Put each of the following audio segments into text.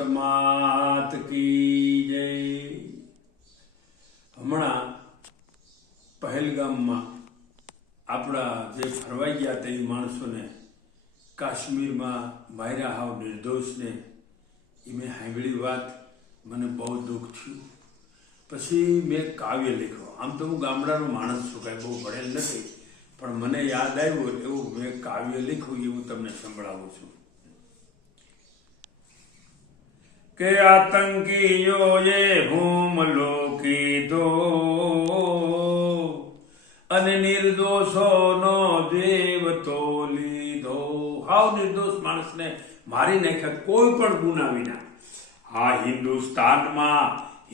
ભારત માત કી જય। હમણાં પહેલગામમાં આપણા જે ફરવાઈ ગયા તે માણસોને કાશ્મીરમાં માર્યા હાવ નિર્દોષને એ મેં સાંભળી વાત મને બહુ દુઃખ થયું। પછી મેં કાવ્ય લખ્યો। આમ તો હું ગામડાનો માણસ છું, કાંઈ બહુ ભણેલ નથી, પણ મને યાદ આવ્યું એવું મેં કાવ્ય લખ્યું, એ હું તમને સંભળાવું છું કે આતંકીઓએ હુમલો કીધો અને નિર્દોષોનો જીવ તો લીધો। હાવ નિર્દોષ માણસને મારી નાખ્યા કોઈ પણ ગુના વિના। આ હિન્દુસ્તાનમાં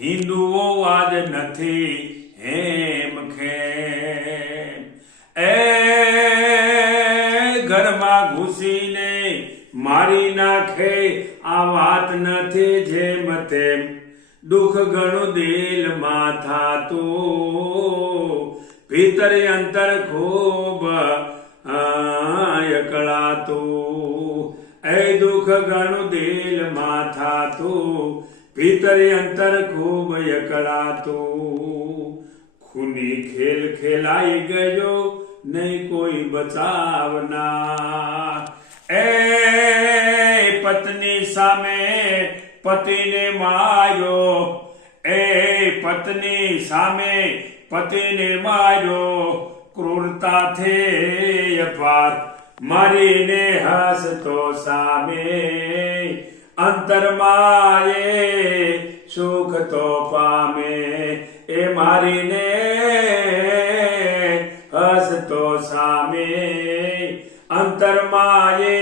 હિન્દુઓ આજ નથી હેમ ખેમ। એ ઘરમાં ઘૂસીને મારી નાખે આ વાત નથી જેમ તેમ। દુઃખ ઘણું દિલમાં થાતું, ભીતર અંતર ખૂબ અકળાતું। એ દુઃખ ઘણું દિલમાં થાતું, ભીતર અંતર ખૂબ અકળાતું। ખૂની ખેલ ખેલાઈ ગયો, નહીં કોઈ બચાવનાર। એ પત્ની સામે પતિને માર્યો, એ પત્ની સામે પતિને માર્યો। ક્રૂરતાથી અપાર મારીને હસતો સામે। અંતરમાં એ સુખ તો પામે, એ મારીને હસતો સામે। અંતરમાં એ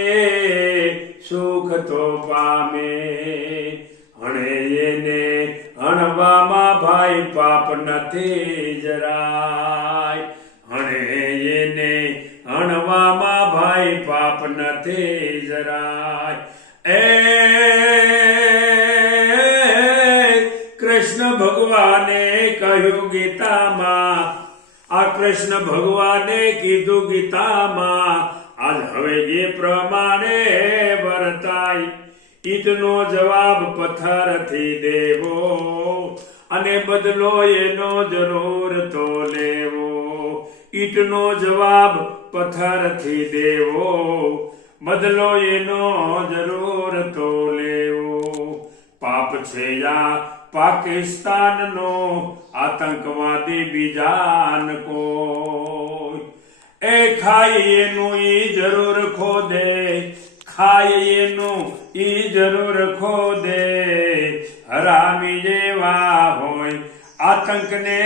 સુખ તો પામે। હણે એને હણવામાં ભાઈ પાપ નથી જરાય। હણે એને હણવામાં ભાઈ પાપ નથી જરાય। એ કૃષ્ણ ભગવાને કહ્યું ગીતામાં, આ કૃષ્ણ ભગવાને કીધું ગીતામાં, આજ હવે જે પ્રમાણે વર્તાય ઈટનો જવાબ પથ્થરથી દેવો, અને બદલો એનો જરૂર તો લેવો। ઈટનો જવાબ પથ્થરથી દેવો, બદલો એનો જરૂર તો લેવો। પાપ છે યા પાકિસ્તાનનો, આતંકવાદી બીજાન કોઈ। એ ખાય એનું ઈ જરૂર ખોદે, ખાય એનું ઈ જરૂર ખોદે। હરામી જેવા હોય આતંકને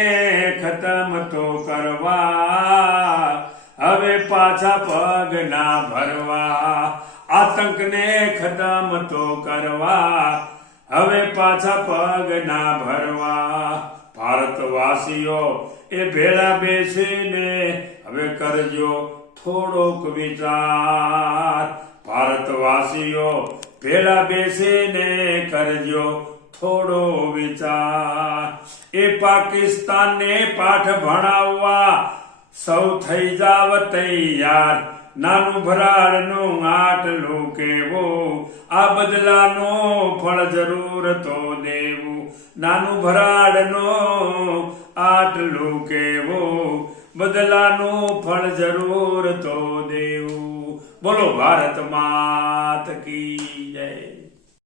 ખતમ તો કરવા, હવે પાછા પગ ના ભરવા। આતંકને ખતમ તો કરવા, હવે પાછા પગ ના ભરવા। ભારતવાસીઓ એ ભેળા બેસીને હવે કરજો થોડોક વિચાર। ભારતવાસીઓ ભેળા બેસીને કરજો થોડો વિચાર। એ પાકિસ્તાનને પાઠ ભણાવવા સૌ થઈ જાવ તૈયાર। નાનું ભરાડનું આટલું કેવું, આ બદલાનો ફળ જરૂર તો દેવું। નાનું ભરાડનું આટલું કેવું, બદલાનું ફળ જરૂર તો દેવું। બોલો ભારત માત કી જય।